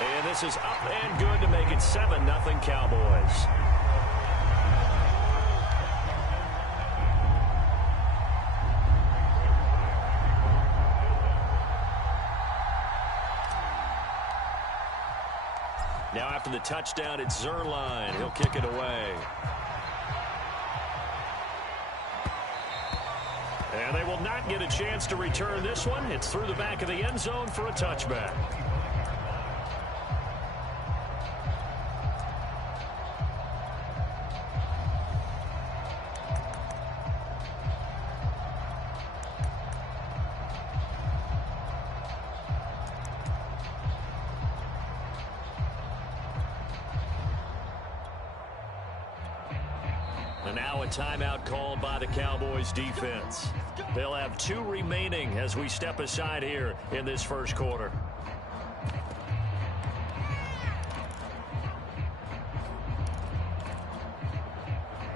And this is up and good to make it 7-0 Cowboys. Now after the touchdown, it's Zerline. He'll kick it away. And they will not get a chance to return this one. It's through the back of the end zone for a touchback. And now a timeout called by the Cowboys defense. They'll have 2 remaining as we step aside here in this first quarter.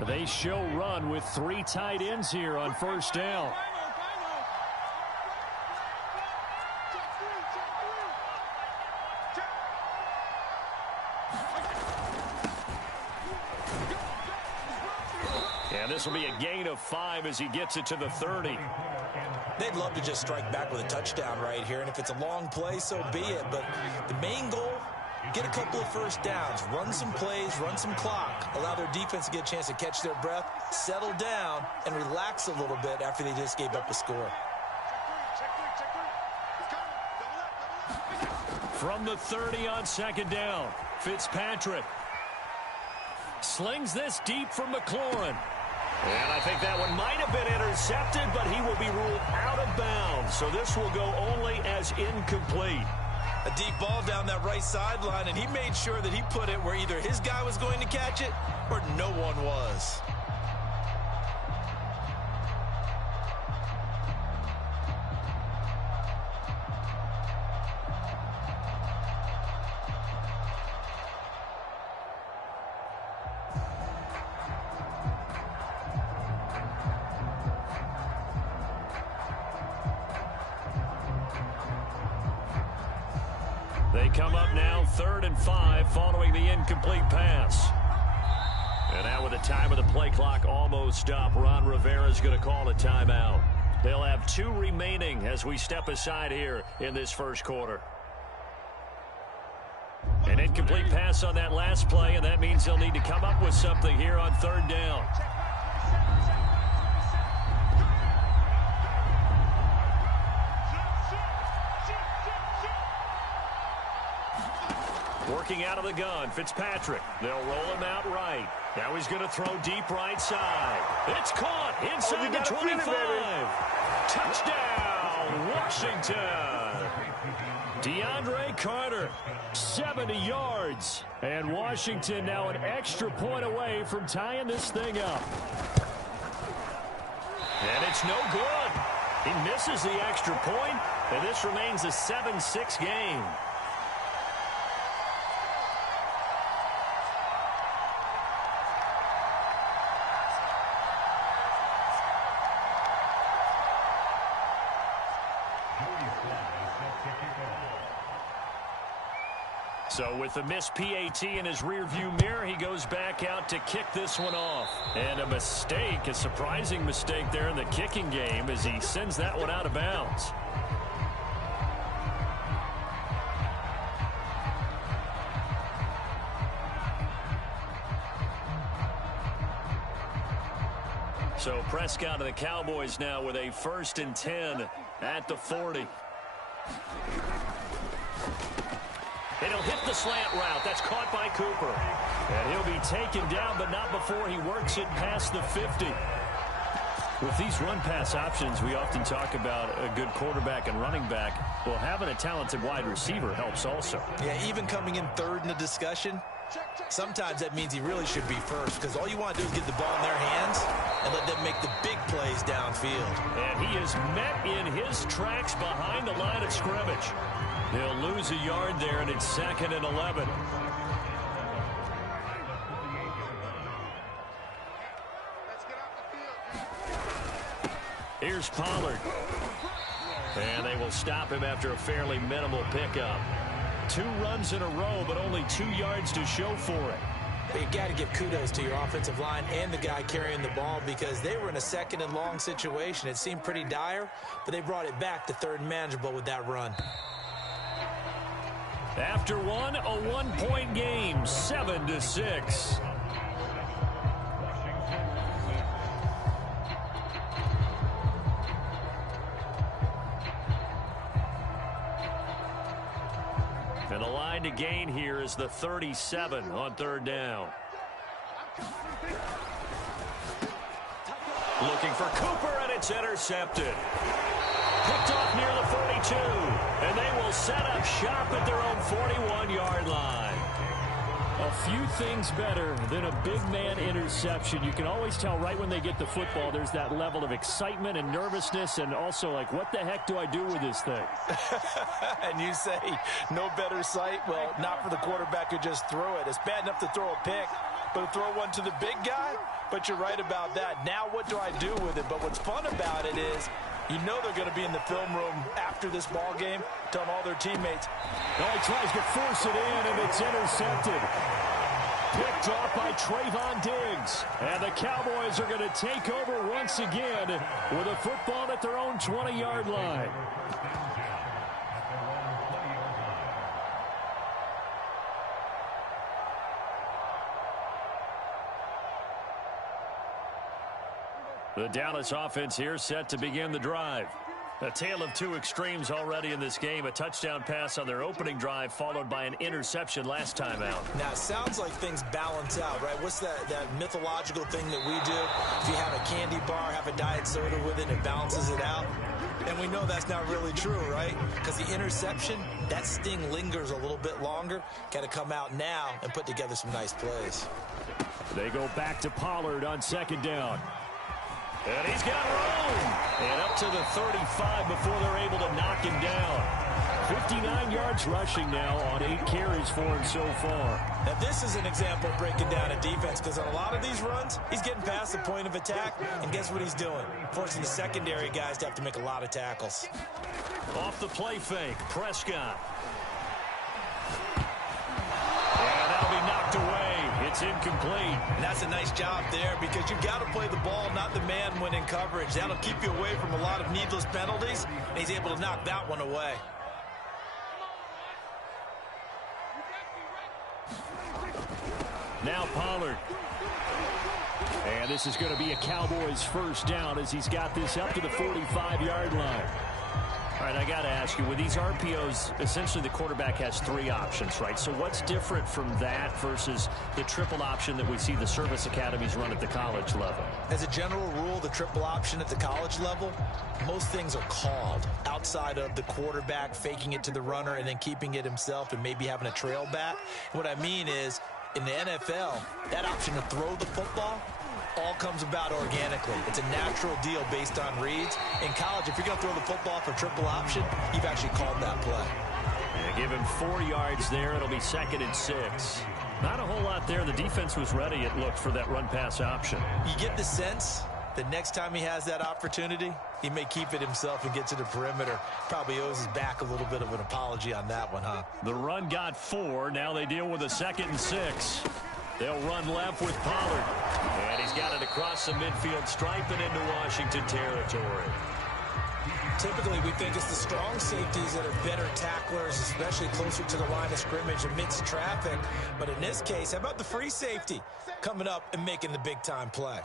They show run with 3 tight ends here on first down. And this will be a gain of 5 as he gets it to the 30. They'd love to just strike back with a touchdown right here, and if it's a long play, so be it. But the main goal, get a couple of first downs, run some plays, run some clock, allow their defense to get a chance to catch their breath, settle down, and relax a little bit after they just gave up a score. From the 30 on second down, Fitzpatrick slings this deep from McLaurin. And I think that one might have been intercepted, but he will be ruled out of bounds. So this will go only as incomplete. A deep ball down that right sideline, and he made sure that he put it where either his guy was going to catch it or no one was. They come up now 3rd and 5 following the incomplete pass. And now with the time of the play clock almost up, Ron Rivera's going to call a timeout. They'll have 2 remaining as we step aside here in this first quarter. An incomplete pass on that last play, and that means they'll need to come up with something here on 3rd down. Working out of the gun, Fitzpatrick. They'll roll him out right. Now he's going to throw deep right side. It's caught inside the 25. Touchdown, Washington. DeAndre Carter, 70 yards. And Washington now an extra point away from tying this thing up. And it's no good. He misses the extra point, and this remains a 7-6 game. So with the missed PAT in his rearview mirror, he goes back out to kick this one off. And a mistake, a surprising mistake there in the kicking game as he sends that one out of bounds. So Prescott and the Cowboys now with a 1st and 10 at the 40. And he'll hit the slant route. That's caught by Cooper. And he'll be taken down, but not before he works it past the 50. With these run-pass options, we often talk about a good quarterback and running back. Well, having a talented wide receiver helps also. Yeah, even coming in 3rd in the discussion, sometimes that means he really should be first, because all you want to do is get the ball in their hands and let them make the big plays downfield. And he is met in his tracks behind the line of scrimmage. They'll lose a yard there, and it's 2nd and 11. Here's Pollard. And they will stop him after a fairly minimal pickup. 2 runs in a row, but only 2 yards to show for it. You got to give kudos to your offensive line and the guy carrying the ball because they were in a second and long situation. It seemed pretty dire, but they brought it back to third and manageable with that run. After one, a 1-point game, 7-6. And the line to gain here is the 37 on third down. Looking for Cooper, and it's intercepted. Picked off near the 42, and they will set up shop at their own 41-yard line. A few things better than a big man interception. You can always tell right when they get the football, there's that level of excitement and nervousness, and also like, what the heck do I do with this thing? And you say, no better sight? Well, not for the quarterback who just threw it. It's bad enough to throw a pick, but to throw one to the big guy? But you're right about that. Now what do I do with it? But what's fun about it is, you know they're going to be in the film room after this ball game, telling all their teammates. Oh, he tries to force it in, and it's intercepted. Picked off by Trayvon Diggs. And the Cowboys are going to take over once again with a football at their own 20-yard line. The Dallas offense here set to begin the drive. A tale of 2 extremes already in this game. A touchdown pass on their opening drive, followed by an interception last time out. Now, it sounds like things balance out, right? What's that mythological thing that we do? If you have a candy bar, have a diet soda with it, it balances it out. And we know that's not really true, right? Because the interception, that sting lingers a little bit longer. Got to come out now and put together some nice plays. They go back to Pollard on second down. And he's got room. And up to the 35 before they're able to knock him down. 59 yards rushing now on 8 carries for him so far. Now, this is an example of breaking down a defense because on a lot of these runs, he's getting past the point of attack, and guess what he's doing? Forcing the secondary guys to have to make a lot of tackles. Off the play fake, Prescott. And that'll be knocked away. It's incomplete. And that's a nice job there because you've got to play the ball, not the man when in coverage. That'll keep you away from a lot of needless penalties, and he's able to knock that one away. Now Pollard. And this is going to be a Cowboys first down as he's got this up to the 45-yard line. All right, I got to ask you, with these RPOs, essentially the quarterback has 3 options, right? So what's different from that versus the triple option that we see the service academies run at the college level? As a general rule, the triple option at the college level, most things are called outside of the quarterback faking it to the runner and then keeping it himself and maybe having a trail back. What I mean is, in the NFL, that option to throw the football all comes about organically. It's a natural deal based on reads. In college, if you're going to throw the football for triple option, you've actually called that play. Yeah, give him 4 yards there. It'll be 2nd and 6. Not a whole lot there. The defense was ready, it looked, for that run-pass option. You get the sense that next time he has that opportunity, he may keep it himself and get to the perimeter. Probably owes his back a little bit of an apology on that one, huh? The run got 4. Now they deal with a 2nd and 6. They'll run left with Pollard. And he's got it across the midfield stripe and into Washington territory. Typically, we think it's the strong safeties that are better tacklers, especially closer to the line of scrimmage amidst traffic. But in this case, how about the free safety coming up and making the big-time play?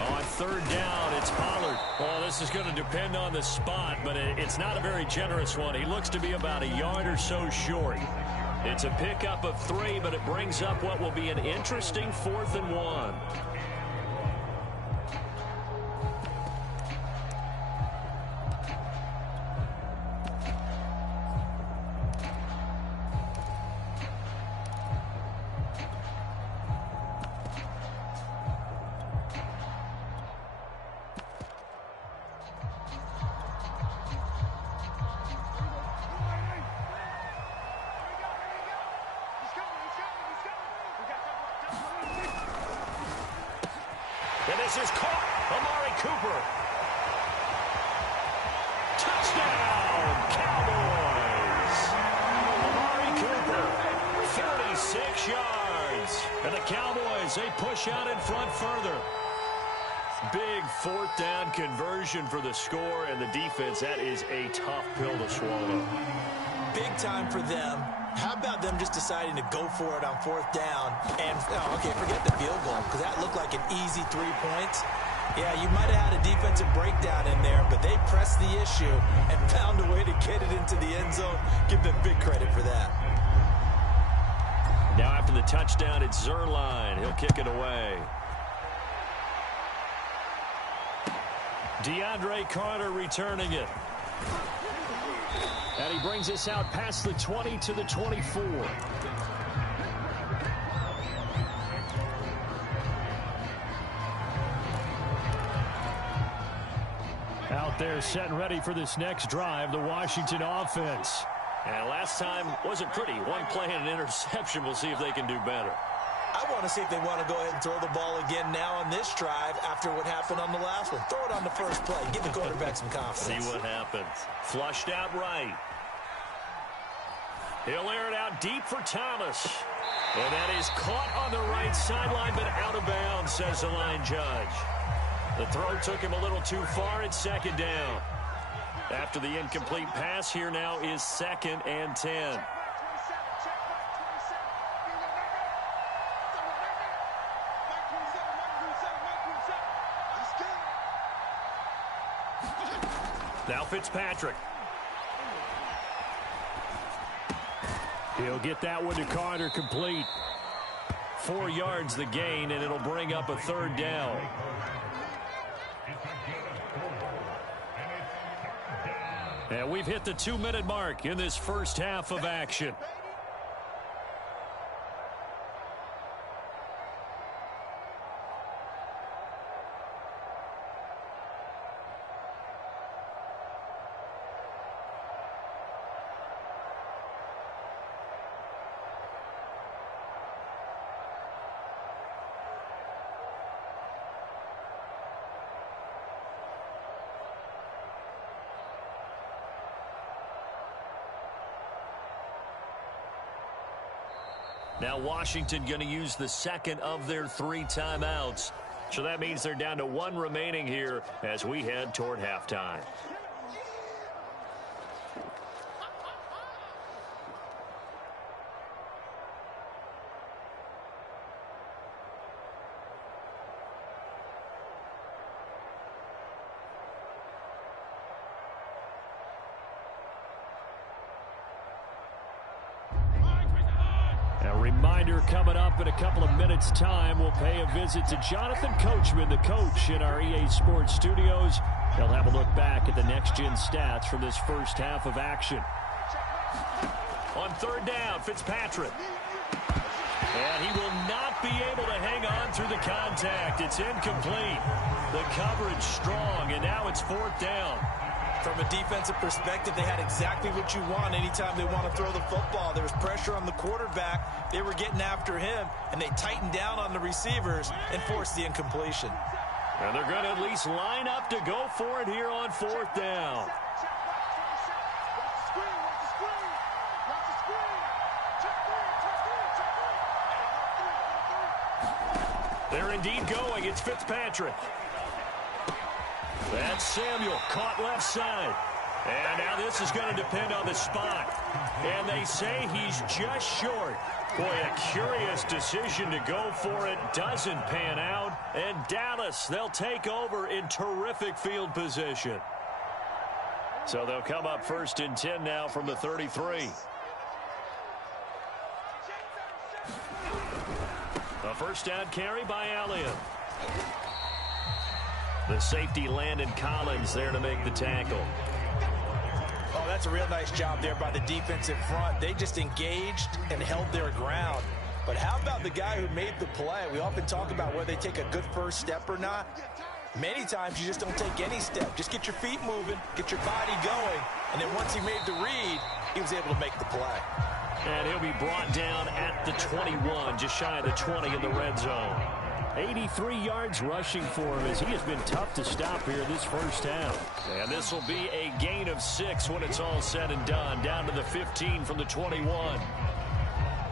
On third down, it's Pollard. Well, this is going to depend on the spot, but it's not a very generous one. He looks to be about a yard or so short. It's a pickup of 3, but it brings up what will be an interesting 4th and 1. And this is caught. Amari Cooper. Touchdown, Cowboys. Amari Cooper, 46 yards. And the Cowboys, they push out in front further. Big fourth down conversion for the score, and the defense, that is a tough pill to swallow. Big time for them. How about them just deciding to go for it on fourth down? And, okay, forget the field goal, because that looked like an easy 3 points. Yeah, you might have had a defensive breakdown in there, but they pressed the issue and found a way to get it into the end zone. Give them big credit for that. Now after the touchdown, it's Zerline. He'll kick it away. DeAndre Carter returning it. And he brings us out past the 20 to the 24. Out there set and ready for this next drive, the Washington offense. And last time wasn't pretty. One play and an interception. We'll see if they can do better. I want to see if they want to go ahead and throw the ball again now on this drive after what happened on the last one. Throw it on the first play. Give the quarterback some confidence. See what happens. Flushed out right. He'll air it out deep for Thomas. And that is caught on the right sideline, but out of bounds, says the line judge. The throw took him a little too far at second down. After the incomplete pass, here now is 2nd and 10. Now Fitzpatrick. He'll get that one to Carter complete. 4 yards the gain, and it'll bring up a 3rd down. And we've hit the 2-minute mark in this first half of action. Now Washington going to use the 2nd of their 3 timeouts. So that means they're down to 1 remaining here as we head toward halftime. Reminder coming up in a couple of minutes' time. We'll pay a visit to Jonathan Coachman, the coach in our EA Sports studios. He'll have a look back at the next-gen stats from this first half of action. On 3rd down, Fitzpatrick. And he will not be able to hang on through the contact. It's incomplete. The coverage strong, and now it's 4th down. From a defensive perspective, they had exactly what you want anytime they want to throw the football. There was pressure on the quarterback. They were getting after him, and they tightened down on the receivers and forced the incompletion. And they're going to at least line up to go for it here on 4th down. They're indeed going. It's Fitzpatrick. That's Samuel, caught left side. And now this is going to depend on the spot. And they say he's just short. Boy, a curious decision to go for it. Doesn't pan out. And Dallas, they'll take over in terrific field position. So they'll come up 1st and 10 now from the 33. A first down carry by Elliott. The safety Landon Collins there to make the tackle. Oh, that's a real nice job there by the defensive front. They just engaged and held their ground. But how about the guy who made the play? We often talk about whether they take a good first step or not. Many times you just don't take any step. Just get your feet moving, get your body going. And then once he made the read, he was able to make the play. And he'll be brought down at the 21, just shy of the 20 in the red zone. 83 yards rushing for him as he has been tough to stop here this first half. And this will be a gain of 6 when it's all said and done, down to the 15 from the 21.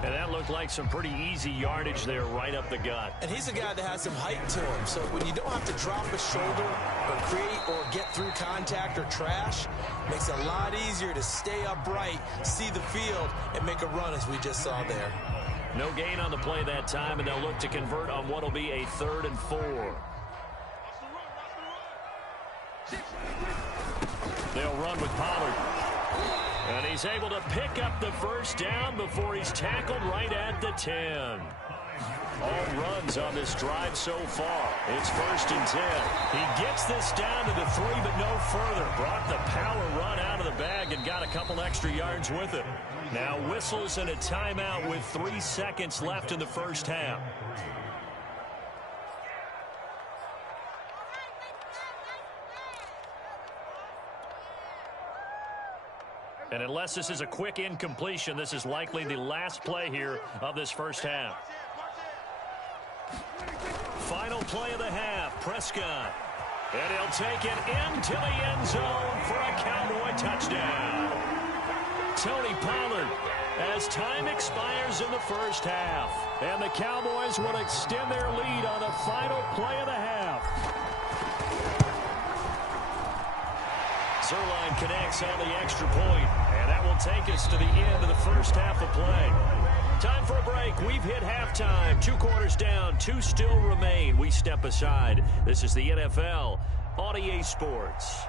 And that looked like some pretty easy yardage there right up the gut. And he's a guy that has some height to him. So when you don't have to drop a shoulder or create or get through contact or trash, makes it a lot easier to stay upright, see the field, and make a run as we just saw there. No gain on the play that time, and they'll look to convert on what will be a 3rd and 4. They'll run with Pollard. And he's able to pick up the first down before he's tackled right at the 10. All runs on this drive so far. It's 1st and 10. He gets this down to the 3, but no further. Brought the power run out of the bag and got a couple extra yards with it. Now whistles and a timeout with 3 seconds left in the first half. And unless this is a quick incompletion, this is likely the last play here of this first half. Final play of the half, Prescott. And he'll take it into the end zone for a Cowboy touchdown. Tony Pollard, as time expires in the first half. And the Cowboys will extend their lead on the final play of the half. Zerline connects on the extra point, and that will take us to the end of the first half of play. Time for a break. We've hit halftime. 2 quarters down, 2 still remain. We step aside. This is the NFL on EA Sports.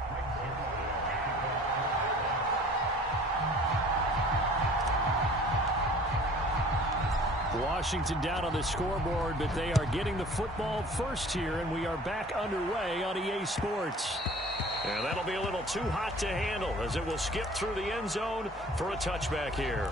Washington down on the scoreboard, but they are getting the football first here, and we are back underway on EA Sports. And that'll be a little too hot to handle as it will skip through the end zone for a touchback here.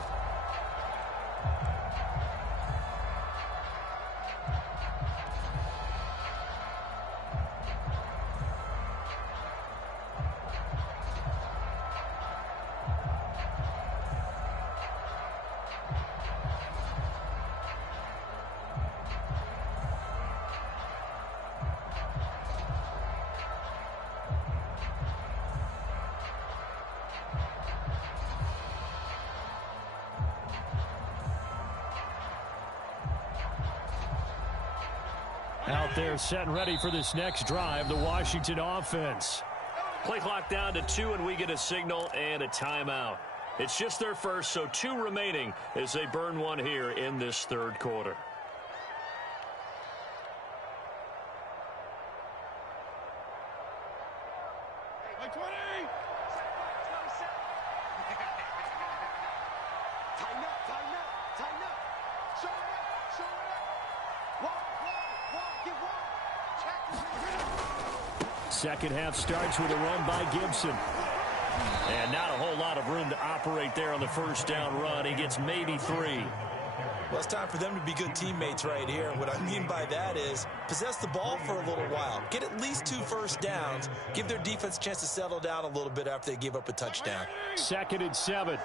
Out there set and ready for this next drive, the Washington offense. Play clock down to 2, and we get a signal and a timeout. It's just their first, so 2 remaining as they burn one here in this 3rd quarter. Second half starts with a run by Gibson. And not a whole lot of room to operate there on the first down run. He gets maybe 3. Well, it's time for them to be good teammates right here. And what I mean by that is possess the ball for a little while. Get at least 2 first downs. Give their defense a chance to settle down a little bit after they give up a touchdown. 2nd and 7.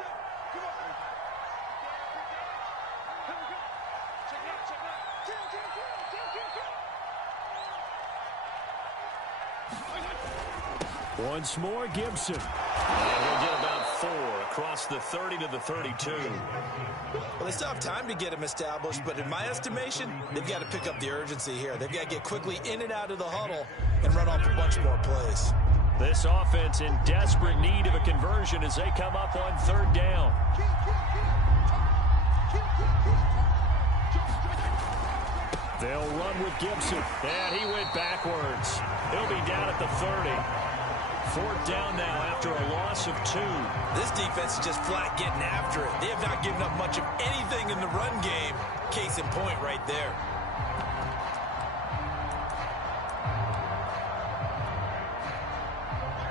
Once more, Gibson. And he'll get about 4 across the 30 to the 32. Well, they still have time to get him established, but in my estimation, they've got to pick up the urgency here. They've got to get quickly in and out of the huddle and run off a bunch more plays. This offense in desperate need of a conversion as they come up on 3rd down. They'll run with Gibson. And he went backwards. He'll be down at the 30. 4th down now after a loss of 2. This defense is just flat getting after it. They have not given up much of anything in the run game. Case in point right there.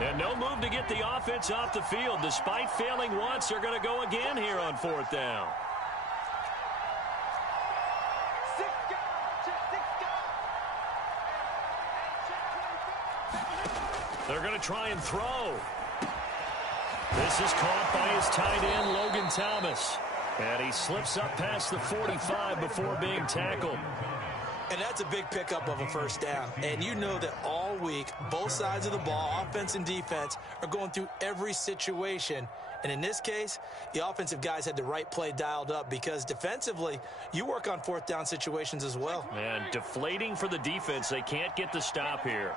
And no move to get the offense off the field. Despite failing once, they're going to go again here on 4th down. They're going to try and throw. This is caught by his tight end, Logan Thomas. And he slips up past the 45 before being tackled. And that's a big pickup of a first down. And you know that all week, both sides of the ball, offense and defense, are going through every situation. And in this case, the offensive guys had the right play dialed up because defensively, you work on fourth down situations as well. And deflating for the defense. They can't get the stop here.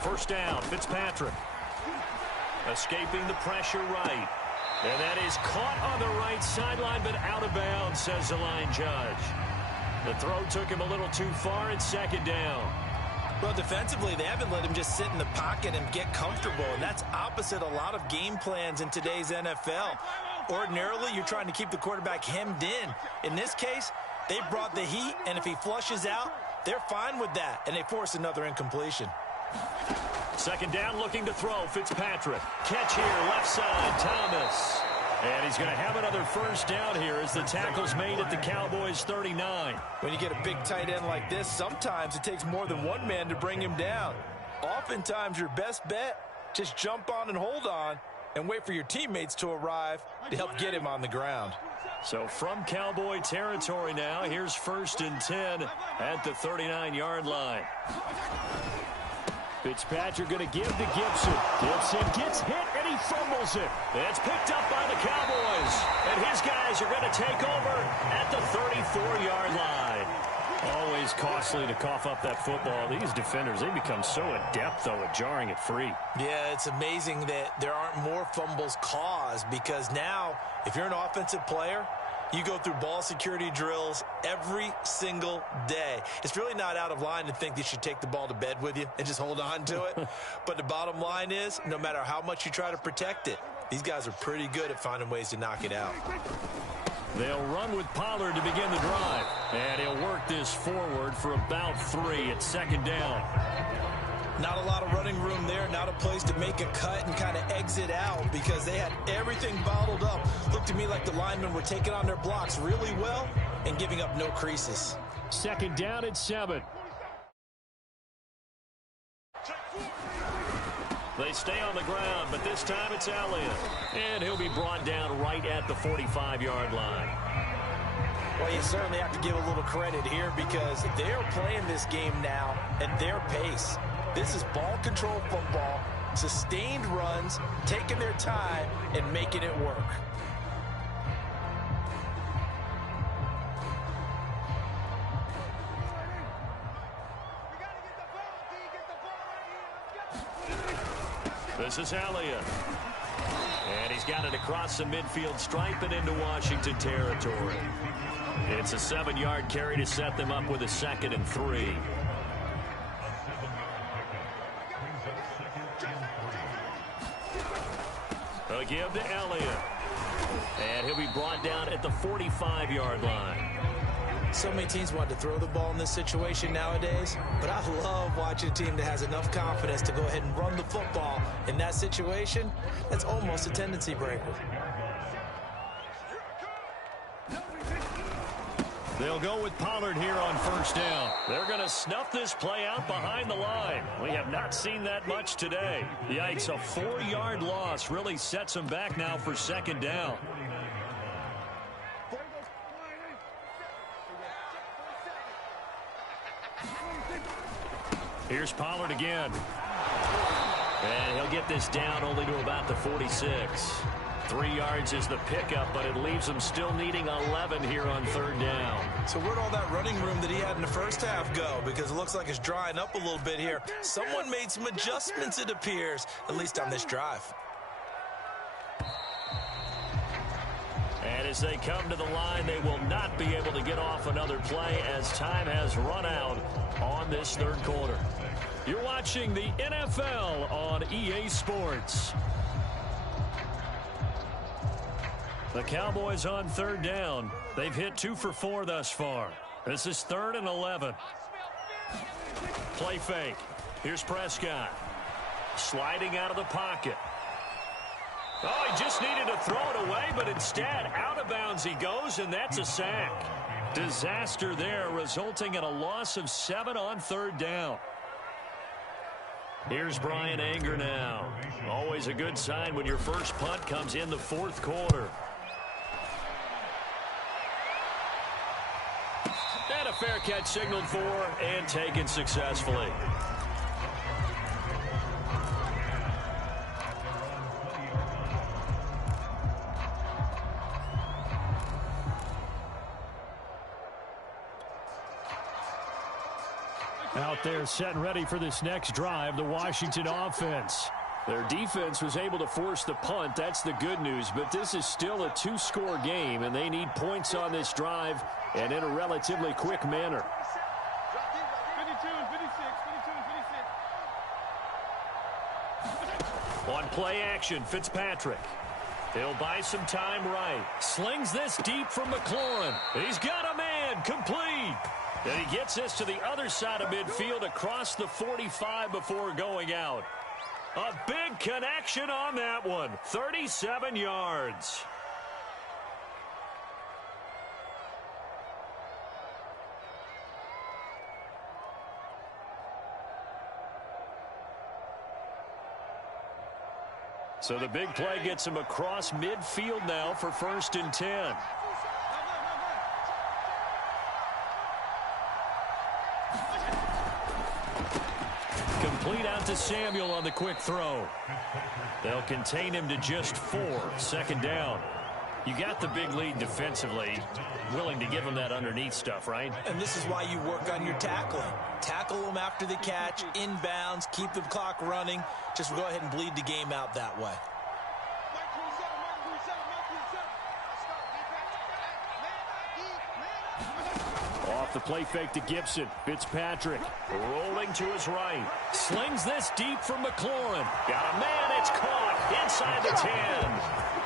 First down, Fitzpatrick. Escaping the pressure right. And that is caught on the right sideline, but out of bounds, says the line judge. The throw took him a little too far. It's second down. Well, defensively, they haven't let him just sit in the pocket and get comfortable, and that's opposite a lot of game plans in today's NFL. Ordinarily, you're trying to keep the quarterback hemmed in. In this case, they brought the heat, and if he flushes out, they're fine with that, and they force another incompletion. Second down, looking to throw. Fitzpatrick. Catch here, left side, Thomas. And he's going to have another first down here as the tackle's made at the Cowboys' 39. When you get a big tight end like this, sometimes it takes more than one man to bring him down. Oftentimes, your best bet, just jump on and hold on and wait for your teammates to arrive to help get him on the ground. So from Cowboy territory now, here's 1st and 10 at the 39-yard line. Fitzpatrick going to give to Gibson. Gibson gets hit and he fumbles it. It's picked up by the Cowboys. And his guys are going to take over at the 34-yard line. Always costly to cough up that football. These defenders, they become so adept, though, at jarring it free. Yeah, it's amazing that there aren't more fumbles caused because now, if you're an offensive player, you go through ball security drills every single day. It's really not out of line to think you should take the ball to bed with you and just hold on to it. But the bottom line is, no matter how much you try to protect it, these guys are pretty good at finding ways to knock it out. They'll run with Pollard to begin the drive. And he'll work this forward for about 3 at second down. Not a lot of running room there, not a place to make a cut and kind of exit out because they had everything bottled up. Looked to me like the linemen were taking on their blocks really well and giving up no creases. Second down at 7. They stay on the ground, but this time it's Elliott. And he'll be brought down right at the 45-yard line. Well, you certainly have to give a little credit here because they're playing this game now at their pace. This is ball control football, sustained runs, taking their time, and making it work. This is Elliott. And he's got it across the midfield stripe and into Washington territory. It's a 7-yard carry to set them up with a 2nd and 3. A give to Elliott. And he'll be brought down at the 45-yard line. So many teams want to throw the ball in this situation nowadays, but I love watching a team that has enough confidence to go ahead and run the football. In that situation, that's almost a tendency breaker. They'll go with Pollard here on first down. They're going to snuff this play out behind the line. We have not seen that much today. Yikes, a 4-yard loss really sets them back now for second down. Here's Pollard again. And he'll get this down only to about the 46. 3 yards is the pickup, but it leaves them still needing 11 here on third down. So where'd all that running room that he had in the first half go? Because it looks like it's drying up a little bit here. Someone made some adjustments, it appears, at least on this drive. And as they come to the line, they will not be able to get off another play as time has run out on this third quarter. You're watching the NFL on EA Sports. The Cowboys on third down. They've hit 2 for 4 thus far. This is 3rd and 11. Play fake. Here's Prescott. Sliding out of the pocket. Oh, he just needed to throw it away, but instead, out of bounds he goes, and that's a sack. Disaster there, resulting in a loss of 7 on third down. Here's Brian Anger now. Always a good sign when your first punt comes in the fourth quarter. And a fair catch signaled for and taken successfully. Out there set and ready for this next drive, the Washington offense. Their defense was able to force the punt. That's the good news. But this is still a two-score game, and they need points on this drive and in a relatively quick manner. On play action, Fitzpatrick. He'll buy some time right. Slings this deep from McLaurin. He's got a man, complete. And he gets this to the other side of midfield across the 45 before going out. A big connection on that one. 37 yards. So the big play gets him across midfield now for 1st and 10. Complete out to Samuel on the quick throw. They'll contain him to just 4. 2nd down. You got the big lead defensively. Willing to give him that underneath stuff, right? And this is why you work on your tackling. Tackle them after the catch, inbounds, keep the clock running. Just go ahead and bleed the game out that way. Off the play fake to Gibson. Fitzpatrick rolling to his right. Slings this deep from McLaurin. Got a man. It's caught inside the 10.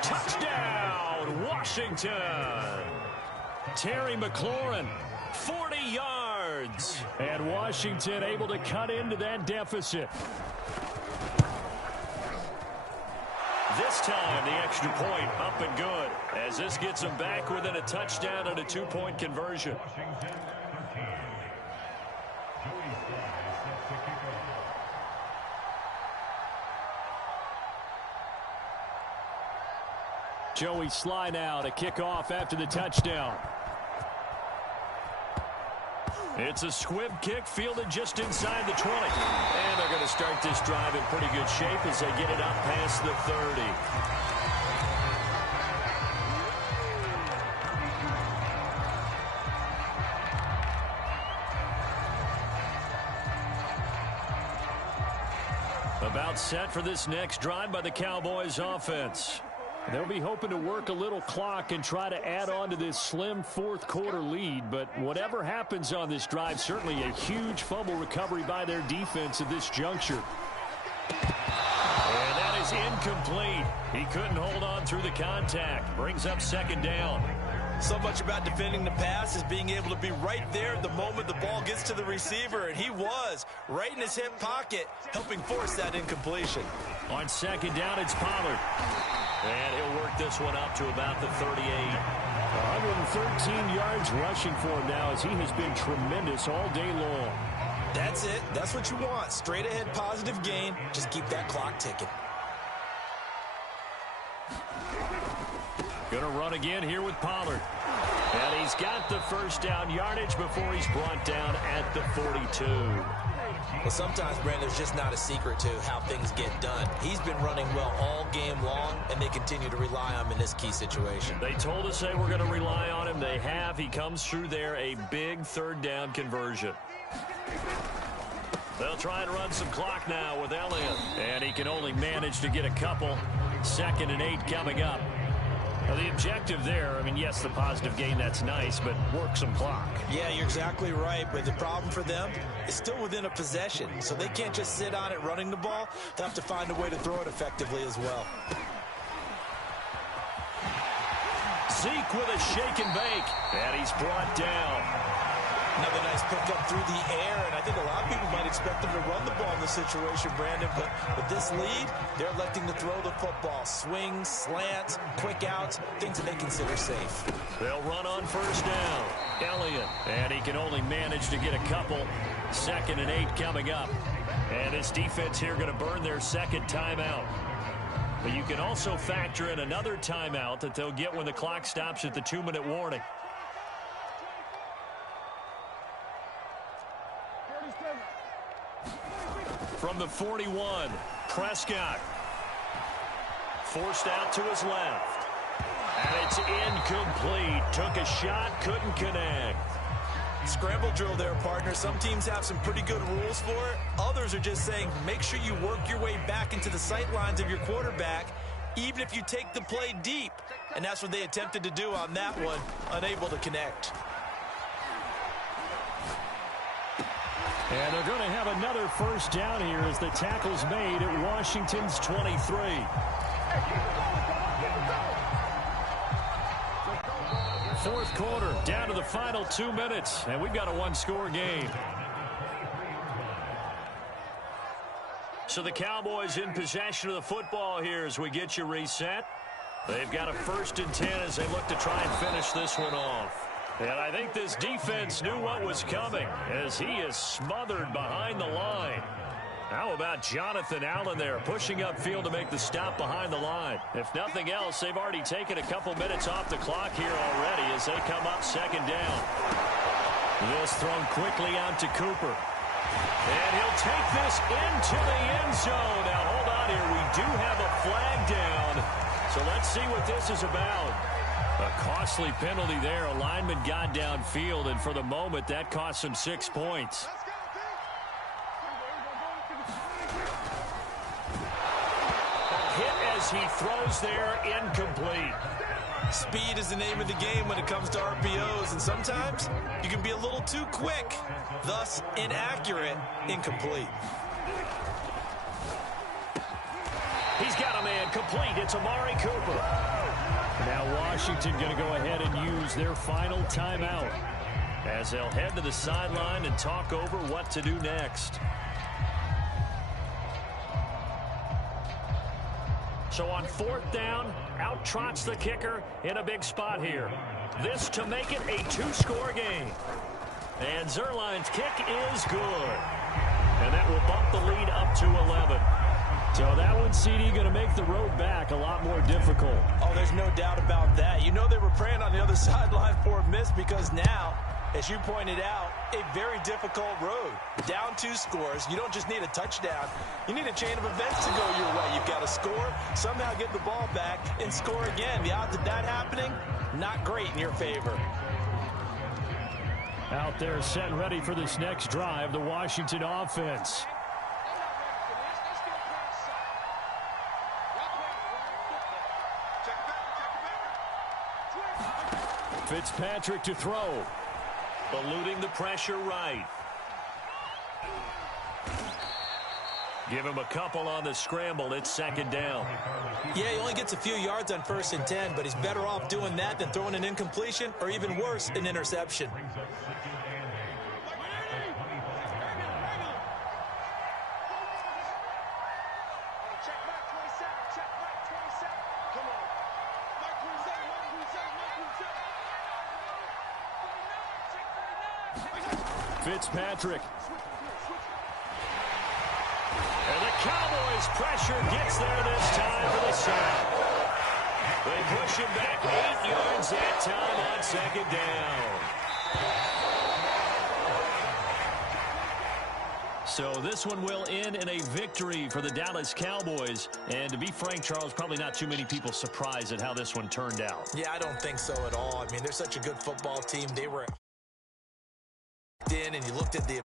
Touchdown, Washington. Terry McLaurin, 40 yards. And Washington able to cut into that deficit. This time, the extra point up and good, as this gets them back within a touchdown and a 2-point conversion. Joey Sly now to kick off after the touchdown. It's a squib kick fielded just inside the 20. And they're going to start this drive in pretty good shape as they get it up past the 30. About set for this next drive by the Cowboys offense. They'll be hoping to work a little clock and try to add on to this slim fourth quarter lead. But whatever happens on this drive, certainly a huge fumble recovery by their defense at this juncture. And that is incomplete. He couldn't hold on through the contact. Brings up 2nd down. So much about defending the pass is being able to be right there at the moment the ball gets to the receiver. And he was right in his hip pocket, helping force that incompletion. On 2nd down, it's Pollard. And he'll work this one up to about the 38. 113 yards rushing for him now as he has been tremendous all day long. That's it. That's what you want. Straight ahead positive gain. Just keep that clock ticking. Going to run again here with Pollard. And he's got the 1st down yardage before he's brought down at the 42. Well, sometimes, Brandon, there's just not a secret to how things get done. He's been running well all game long, and they continue to rely on him in this key situation. They told us they were going to rely on him. They have. He comes through there, a big 3rd down conversion. They'll try and run some clock now with Elliott. And he can only manage to get a couple. 2nd and 8 coming up. Now, the objective there, I mean, yes, the positive gain, that's nice, but work some clock. Yeah, you're exactly right, but the problem for them is still within a possession, so they can't just sit on it running the ball. They'll have to find a way to throw it effectively as well. Zeke with a shake and bake, and he's brought down. Another nice nice pickup through the air, and I think a lot of people might expect them to run the ball in this situation, Brandon, but with this lead, they're electing to throw the football. Swings, slants, quick outs, things that they consider safe. They'll run on first down. Elliott, and he can only manage to get a couple. 2nd and 8 coming up. And this defense here going to burn their second timeout. But you can also factor in another timeout that they'll get when the clock stops at the 2-minute warning. From the 41, Prescott. Forced out to his left. And it's incomplete. Took a shot, couldn't connect. Scramble drill there, partner. Some teams have some pretty good rules for it. Others are just saying make sure you work your way back into the sight lines of your quarterback, even if you take the play deep. And that's what they attempted to do on that one, unable to connect. And they're going to have another first down here as the tackle's made at Washington's 23. Fourth quarter, down to the final 2 minutes, and we've got a one-score game. So the Cowboys in possession of the football here as we get you reset. They've got a 1st and 10 as they look to try and finish this one off. And I think this defense knew what was coming as he is smothered behind the line. How about Jonathan Allen there pushing upfield to make the stop behind the line? If nothing else, they've already taken a couple minutes off the clock here already as they come up 2nd down. This thrown quickly out to Cooper. And he'll take this into the end zone. Now, hold on here. We do have a flag down. So let's see what this is about. A costly penalty there. A lineman got downfield, and for the moment, that cost him 6 points. He throws there, incomplete. Speed is the name of the game when it comes to RPOs, and sometimes you can be a little too quick, thus inaccurate, incomplete. He's got a man complete. It's Amari Cooper. Now Washington going to go ahead and use their final timeout as they'll head to the sideline and talk over what to do next. So on 4th down, out trots the kicker in a big spot here. This to make it a 2-score game. And Zerline's kick is good. And that will bump the lead up to 11. So that one, CD, going to make the road back a lot more difficult. Oh, there's no doubt about that. You know they were praying on the other sideline for a miss because now, as you pointed out, a very difficult road. Down 2 scores. You don't just need a touchdown. You need a chain of events to go your way. You've got to score, somehow get the ball back, and score again. The odds of that happening, not great in your favor. Out there set and ready for this next drive, the Washington offense. Fitzpatrick to throw. Eluding the pressure right. Give him a couple on the scramble. It's 2nd down. Yeah, he only gets a few yards on 1st and 10, but he's better off doing that than throwing an incompletion or even worse, an interception. Fitzpatrick. And the Cowboys pressure gets there this time for the sack. They push him back 8 yards that time on 2nd down. So this one will end in a victory for the Dallas Cowboys. And to be frank, Charles, probably not too many people surprised at how this one turned out. Yeah, I don't think so at all. I mean, they're such a good football team. They were in, and you looked at the